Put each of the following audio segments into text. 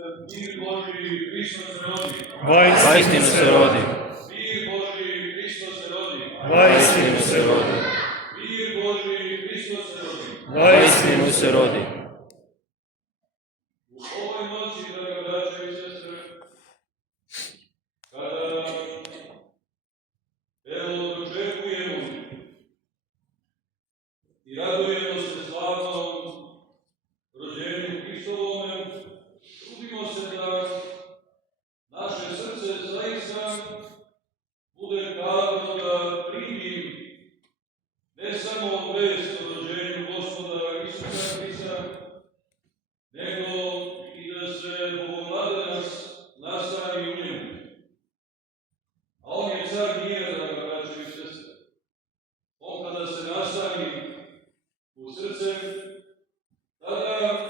Mir Božji, Hristos se rodi. Vaistinu se rodi. Mir Božji, Hristos se rodi. Vaistinu se rodi. Mir Božji, Hristos se rodi. Vaistinu se rodi. U ovoj noći, draga braća i sestre, kada evo dočekujemo i radujemo se slavnom rođenju Hristovome, trudimo se da naše srce zaista bude kadro da primi ne samo vest o rođenju Gospoda Isusa Hrista, nego i da se Bogomladenac nastani u njemu. A on je car mira, draga braća i sestre. On kada se nastani u srce, tada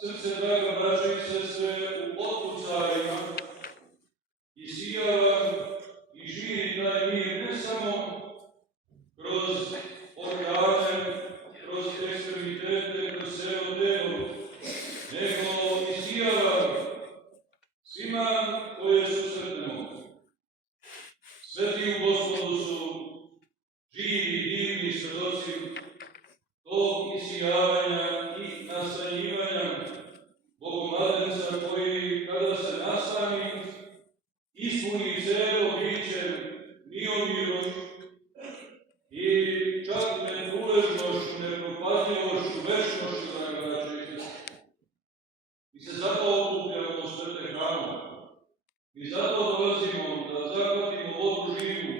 srce, draga braća i sestre, u otkucajima isijava i širi taj mir ne samo kroz okeane, kroz ekstremitete, kroz celo telo, nego isijava svima koje susretnemo. Sveti u Gospodu su živi, divni svedoci tog isijavanja i nastanjivanja Bogomladenca koji, kada se nastani, ispuni celo biće miomirom i čak neduležnošću, nepropadljivošću, večnošću, draga braća i sestre. Mi se zato okupljamo u svete hrame. Mi zato dolazimo da zahvatimo vodu živu,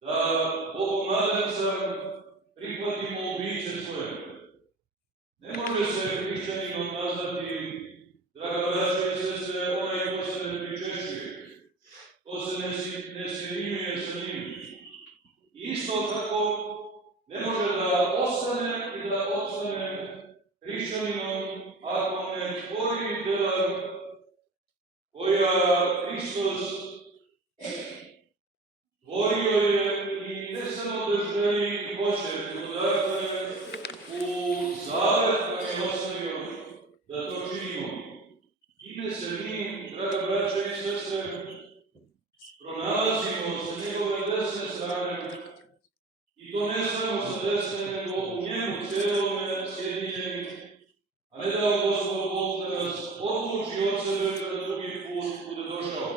da Bogomladenca prihvatimo u biće svoje. Ne može se hrišćaninom nazvati, draga braća i sestre, onaj ko se ne pričešćuje, ko se ne sjedinjuje sa njim. Isto tako ne može da ostane i da ostane hrišćaninom ako ne tvori dela koja Hristos stvorio je i ne samo da želi i hoće, nego dakle u zavet nam je ostavio da to činimo. Time se mi, draga braća i sestre, pronalazimo sa njegove desne strane i to ne samo sa desne, nego u njemu celome sjedinjeni, a ne dao Gospod Bog da nas odluči od sebe kada drugi put bude došao.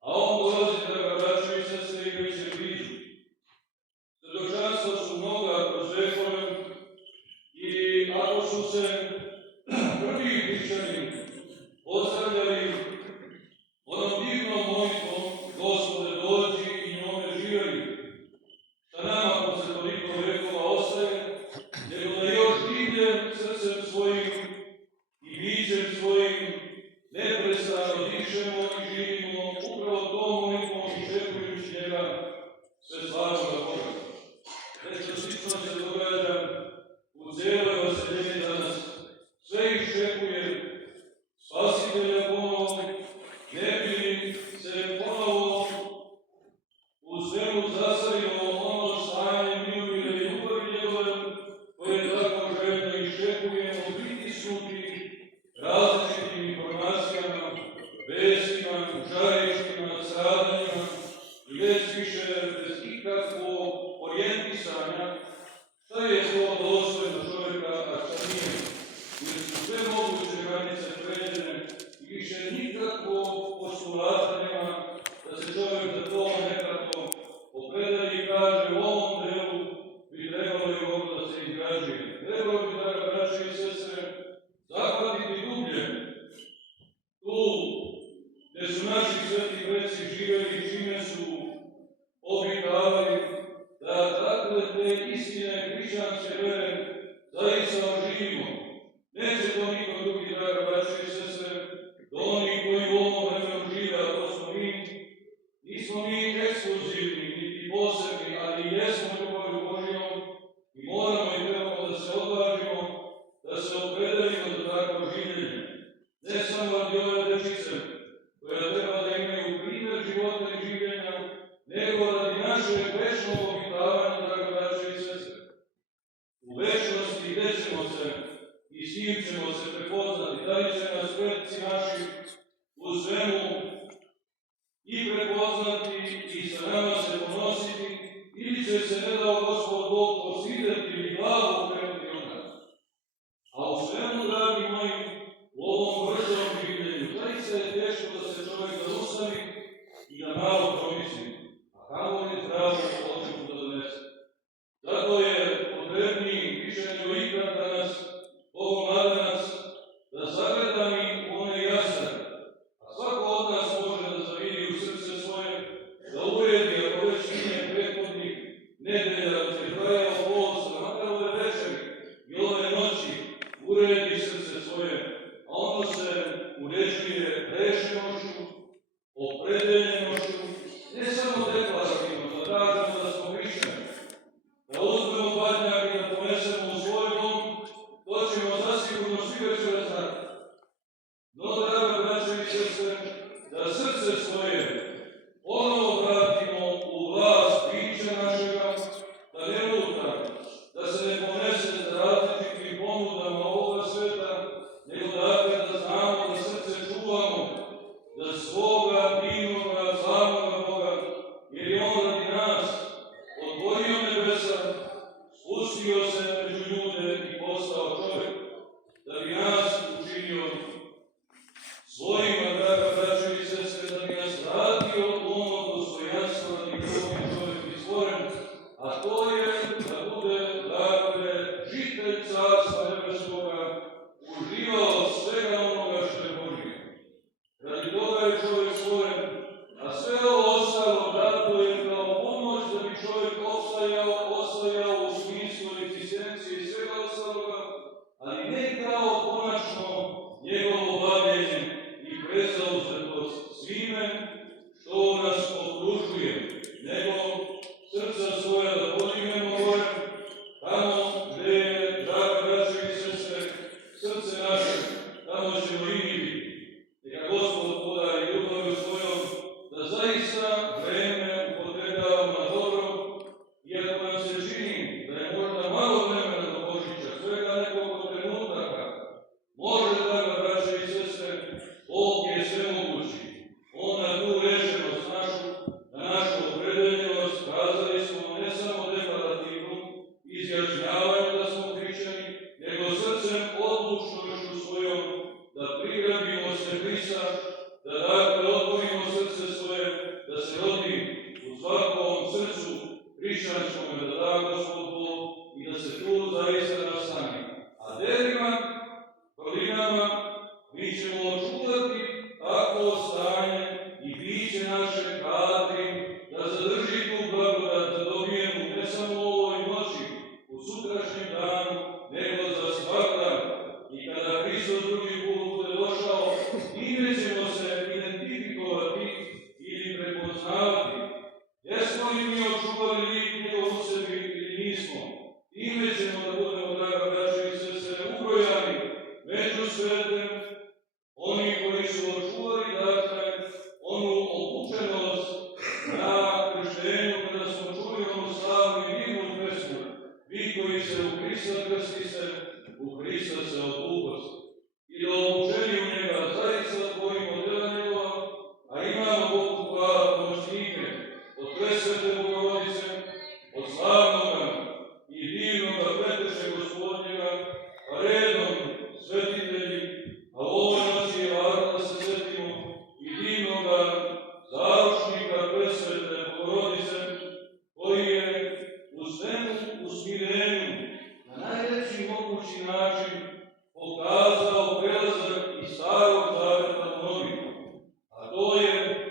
A on dolazi, draga braća i sestre, i već je blizu. Svedočanstva su mnoga kroz vekove i ako su se prvi hrišćani pozdravljali onom divnom molitvom Gospode dođi i njome živeli, šta nama posle toliko vekova ostaje, nego da još divljem srcem svojim i bićem svojim neprestano dišemo i živimo upravo tom molitvom iščekujući njega sve slavnoga Boga. Nešto slično se događa u cijeloj vaselini danas. Sve iščekuje Spasitelja ponovo, ne bi se ponovo u svemu zasarilo ono stanje milomira i ljubavi njegove, koje tako željno iščekujemo pritisnuti različitim informacijama, vestima, žarištima, stradanjima i već više bez ikakvog orijentisanja šta je to dostojno čovjeka, a šta nije. Jer su sve moguće granice pređene i više nikakvog postulata nema da se čovjek za to nekako opredeli i kaže u ovom delu bi trebalo i ovo da se izgrađuje. Trebalo bi, draga braća i sestre, zahvatiti dublje tu gdje su naši sveti preci živeli i čime su obitavali, da takve te istine hrišćanske vere zaista oživimo. Neće to niko drugi, draga braća i sestre, do onih koji u ovom vremenu žive, a to smo mi. Nismo mi ekskluzivni, niti posebni, ali jesmo ljubavi Božjom i moramo i trebamo da se odvažimo, da se opredelimo za takvo življenje. Ne samo radi ove dečice, koja treba da imaju primjer života i življenja, nego radi našeg večnog obitavanja, draga braća i sestre. U večnosti gde ćemo se i s njim ćemo se prepoznati, da li će nas predci naši u svemu i prepoznati i sa nama se ponositi, ili će se, ne dao Gospod Bog, posideti ili glavu okrenuti od nas. A u svemu, dragi moji, u ovom brzom življenju, zaista je teško da se čovjek zaustavi i da malo promisli, a kako je zdravo odluku da donese. Zato je potrebniji više nego ikad danas, Bog mladenac, da zagleda mi u one jasne, a svako od nas može da zavidi u srce svoje, da uredi, ako već nije prethodnih nedelja, da će trajao post, makar ove večeri i ove noći, uredi srce svoje, a ono se uređuje rešenošću, opredeljenošću, ne samo deklarativno, da kažemo da smo hrišćani, da uzmemo badnjak i da ponesemo u svoj dom, to ćemo zasigurno svi večera znati. No, draga braćo i sestre, da srce svoje ponovo vratimo u vlast bića našega, da ne lutamo, da se ne ponese za različitim ponudama ovoga sveta, nego dakle da znamo da srce čuvamo, da svoga divnoga, slavnoga Boga, jer je On radi nas otvorio nebesa, spustio se među ljude i postao čovjek, da bi nas učinio svojima, draga braćo i sestre, da bi nas vratio u ono dostojanstvo radi kojeg je čovjek izvoren, a to je da bude, dakle, žitelj Carstva Nebeskoga, uživao svega onoga što je Božije. Radi toga je čovjek stvoren, a sve ovo ostalo dato je kao pomoć da bi čovjek ostajao u smislu egzistencije i svega ostaloga, ali ne kao konačno njegovo bavljenje i prezauzetost svime što nas okružuje, nego srca svoja da podignemo gore, tamo gde je, draga braćo i sestre, srce naše, tamo ćemo i mi biti. Neka Gospod podari ljubavlju svojom da zaista vreme upotrebljavamo na dobro, iako nam se čini da je možda malo vremena do Božića, svega nekoliko trenutaka, može, draga braćo i sestre, Bog je svemogući. On na tu rešenost našu, na našu opredeljenost, kazali smo ne samo deklarativnu, izjašnjavaju da smo hrišćani, nego srcem odlučnošću svojom da prigrabimo se Hrista, da dakle otvorimo srce svoje, da se rodi u svakom srcu hrišćanskome, da da Gospod Bog i da se tu zaista nastane. A delima, prlinama, mi ćemo očuvati takvo stanje i biće naše kadri da zadrži tu blagodat, da dobijemo ne samo u ovoj noći, u sutrašnjem danu, nego za svak dan. I kada Hristos drugi put bude došao, time ćemo se identifikovati ili prepoznavati. Jesmo li mi očuvali lik njegov u sebi ili nismo? Time ćemo da budemo, draga braćo i sestre, ubrojani među svetem, oni koji su očuvali, dakle, onu obučenost na krštenju, kada smo čuli onu slavnu i divnu pesmu, vi koji se u Hrista krstiste, u Hrista se obukoste. I da obučeni u njega zaista tvorimo dela njegova, a imamo Bogu hvala pomoćnike, od presvete Bogorodice, od slavnoga i divnoga preteše Gospodnjega, a redom svetitelji, a u ovoj noći je važno da se svetimo i divnoga zaručnika presvete Bogorodice, koji je u svemu usmirenju na najveći mogući način pokazao prelazak iz Starog Zaveta u Novi, a to je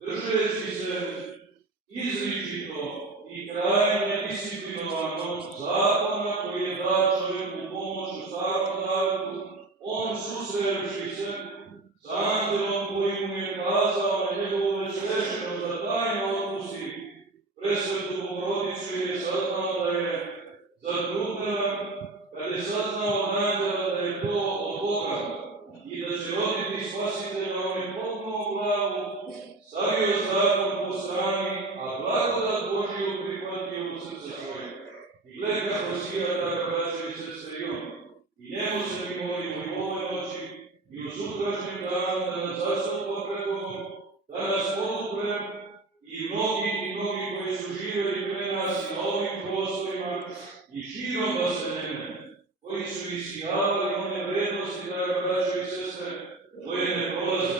držeći se izričito i krajnje disciplinovanog zakona koji je dao čovjeku pomoć u Starom Zavetu, on susrevši se s anđelom koji mu je kazao na njegovu već rešenost da tajno otpusti presvetu Bogorodicu, jer je saznao da je zatrudnela, kad je saznao od anđela da je to od Boga i da će roditi Spasitelja, on je pognuo glavu, stavio zakon po strani, a blagodat Božiju prihvatio u srce svoje. I gle kako sija, draga braćo i sestre, i on. I njemu se mimo i širom vaseljenja, koji su isijavali one vrednosti, draga braćo i sestre, koje ne prolaze,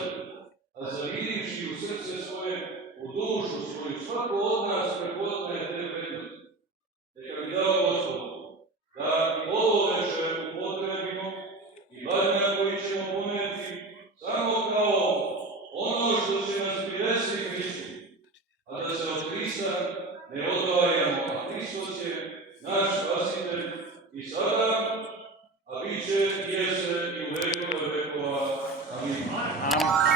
a zavirivši u srce svoje, u dušu svoju, svako od nas prepoznaje te vrednosti. Neka mi dao Gospod da i ovo večer upotrebimo i badnja koji ćemo poneti samo kao ono što će nas privesti Hristu, a da se od Hrista ne odvajamo, a Hristos je naš Spasitelj i sada, a bit će, jeste i u vekove vekova. Amin.